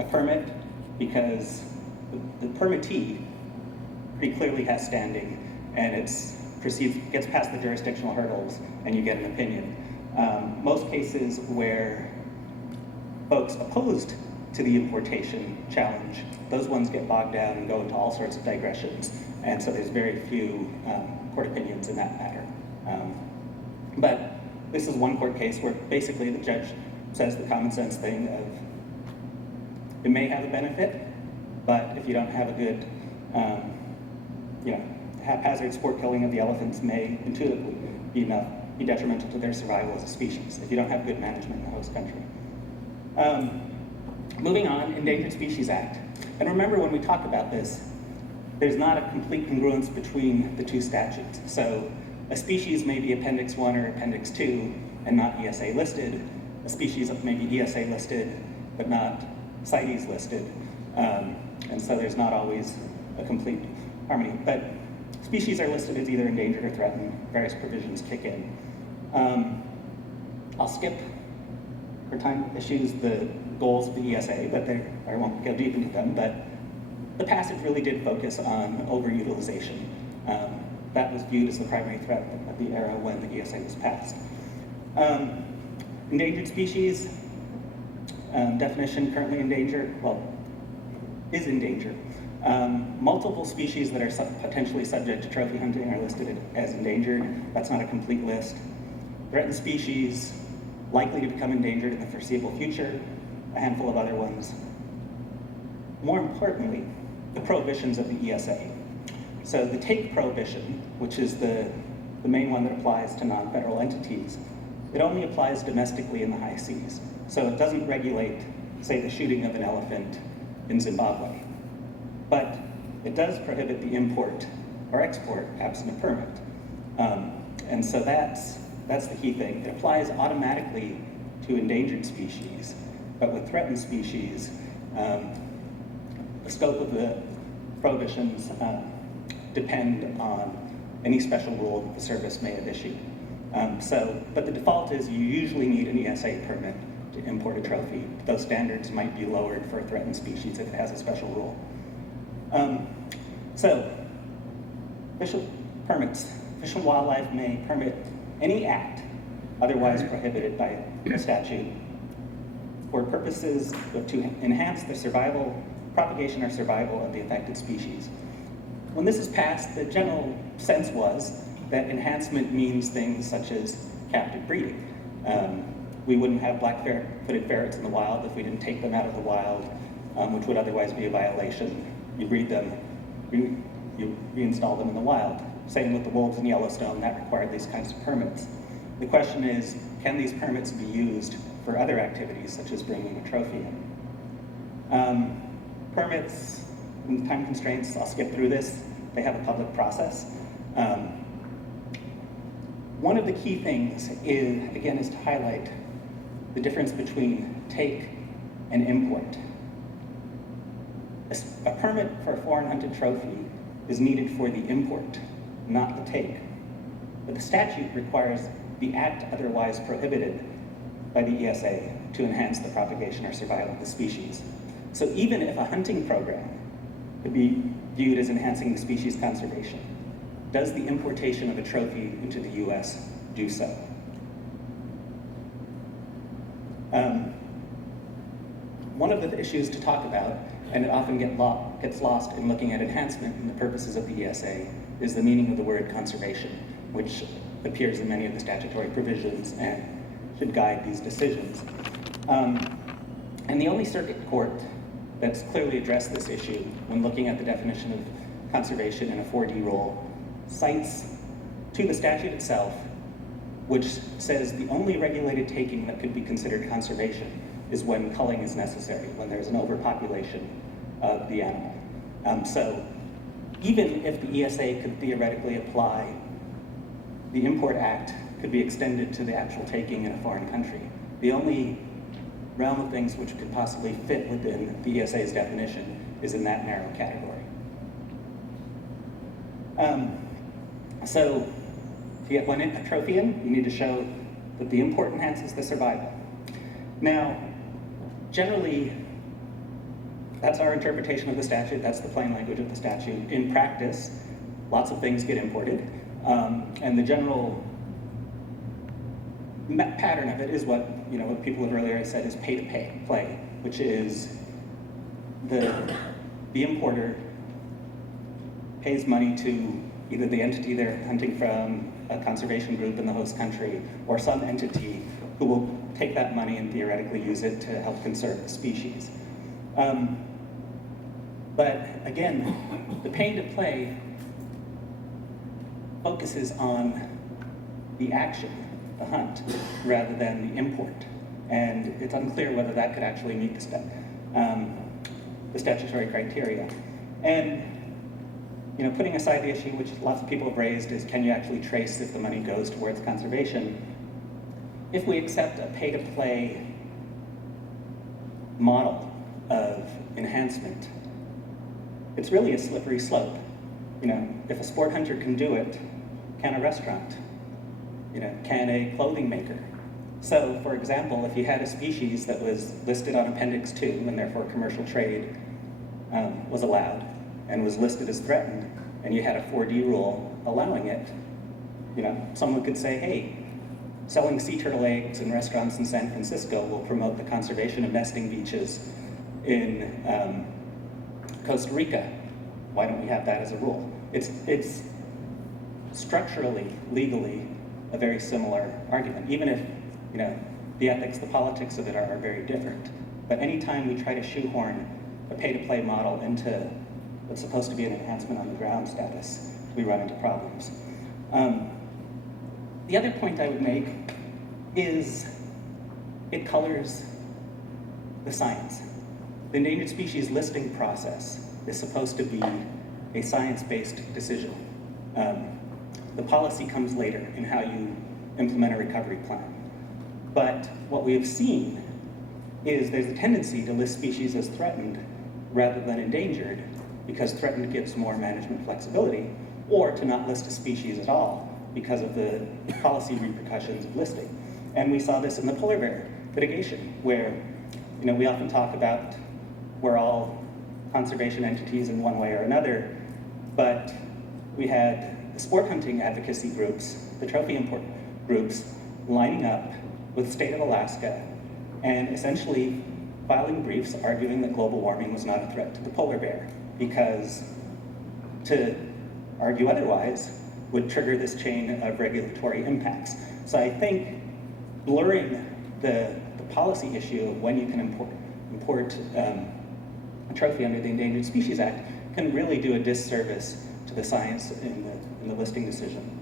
a permit because the permittee pretty clearly has standing, and gets past the jurisdictional hurdles, and you get an opinion. Most cases where folks opposed to the importation challenge, those ones get bogged down and go into all sorts of digressions, and so there's very few court opinions in that matter. But this is one court case where basically the judge says the common sense thing of, it may have a benefit, but if you don't have a good, haphazard sport killing of the elephants may intuitively be detrimental to their survival as a species if you don't have good management in the host country. Moving on, Endangered Species Act. And remember, when we talk about this, there's not a complete congruence between the two statutes. So a species may be Appendix 1 or Appendix 2 and not ESA listed. A species may be ESA listed, but not CITES listed. And so there's not always a complete harmony. But species are listed as either endangered or threatened. Various provisions kick in. I'll skip, for time issues, the goals of the ESA, but I won't go deep into them. But the passage really did focus on overutilization. That was viewed as the primary threat of the era when the ESA was passed. Endangered species, definition currently endangered, is in danger. Multiple species that are potentially subject to trophy hunting are listed as endangered. That's not a complete list. Threatened species, likely to become endangered in the foreseeable future, a handful of other ones. More importantly, the prohibitions of the ESA. So the take prohibition, which is the main one that applies to non-federal entities, it only applies domestically in the high seas. So it doesn't regulate, say, the shooting of an elephant in Zimbabwe. But it does prohibit the import or export absent a permit. And so that's the key thing. It applies automatically to endangered species, but with threatened species, the scope of the prohibitions depend on any special rule that the service may have issued. But the default is you usually need an ESA permit to import a trophy. Those standards might be lowered for a threatened species if it has a special rule. Fish permits. Fish and Wildlife may permit any act otherwise prohibited by a statute for purposes to enhance the survival, propagation or survival of the affected species. When this is passed, the general sense was that enhancement means things such as captive breeding. We wouldn't have black-footed ferrets in the wild if we didn't take them out of the wild, which would otherwise be a violation. You breed them, you reinstall them in the wild. Same with the wolves in Yellowstone, that required these kinds of permits. The question is, can these permits be used for other activities, such as bringing a trophy in? Permits and time constraints, I'll skip through this. They have a public process. One of the key things is to highlight the difference between take and import. A permit for a foreign hunted trophy is needed for the import, not the take. But the statute requires the act otherwise prohibited by the ESA to enhance the propagation or survival of the species. So even if a hunting program could be viewed as enhancing the species conservation, does the importation of a trophy into the US do so? One of the issues to talk about, and it often gets lost in looking at enhancement and the purposes of the ESA, is the meaning of the word conservation, which appears in many of the statutory provisions and should guide these decisions. And the only circuit court that's clearly addressed this issue when looking at the definition of conservation in a 4D rule cites to the statute itself, which says the only regulated taking that could be considered conservation is when culling is necessary, when there's an overpopulation of the animal. So even if the ESA could theoretically apply, the Import Act could be extended to the actual taking in a foreign country. The only realm of things which could possibly fit within the ESA's definition is in that narrow category. So to get a trophy in, you need to show that the import enhances the survival. Now, generally, that's our interpretation of the statute. That's the plain language of the statute. In practice, lots of things get imported, and the general pattern of it is what what people have earlier said is pay-to-play, which is the importer pays money to either the entity they're hunting from, a conservation group in the host country, or some entity who will take that money and theoretically use it to help conserve the species. But again, the pay-to-play focuses on the action, the hunt, rather than the import. And it's unclear whether that could actually meet the statutory criteria. And putting aside the issue, which lots of people have raised, is can you actually trace if the money goes towards conservation? If we accept a pay-to-play model of enhancement, it's really a slippery slope. If a sport hunter can do it, can a restaurant? Can a clothing maker? So, for example, if you had a species that was listed on Appendix 2, and therefore commercial trade was allowed, and was listed as threatened, and you had a 4D rule allowing it, someone could say, hey, selling sea turtle eggs in restaurants in San Francisco will promote the conservation of nesting beaches in Costa Rica. Why don't we have that as a rule? It's structurally, legally, a very similar argument, even if the ethics, the politics of it are very different. But anytime we try to shoehorn a pay-to-play model into what's supposed to be an enhancement on the ground status, we run into problems. The other point I would make is it colors the science. The endangered species listing process is supposed to be a science-based decision. The policy comes later in how you implement a recovery plan. But what we have seen is there's a tendency to list species as threatened rather than endangered, because threatened gives more management flexibility, or to not list a species at all because of the policy repercussions of listing. And we saw this in the polar bear litigation, where we often talk about we're all conservation entities in one way or another, but we had the sport hunting advocacy groups, the trophy import groups, lining up with the state of Alaska and essentially filing briefs arguing that global warming was not a threat to the polar bear, because to argue otherwise would trigger this chain of regulatory impacts. So I think blurring the policy issue of when you can import a trophy under the Endangered Species Act can really do a disservice to the science in the listing decision.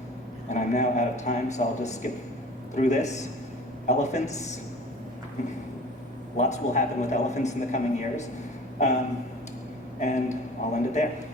And I'm now out of time, so I'll just skip through this. Elephants, lots will happen with elephants in the coming years, and I'll end it there.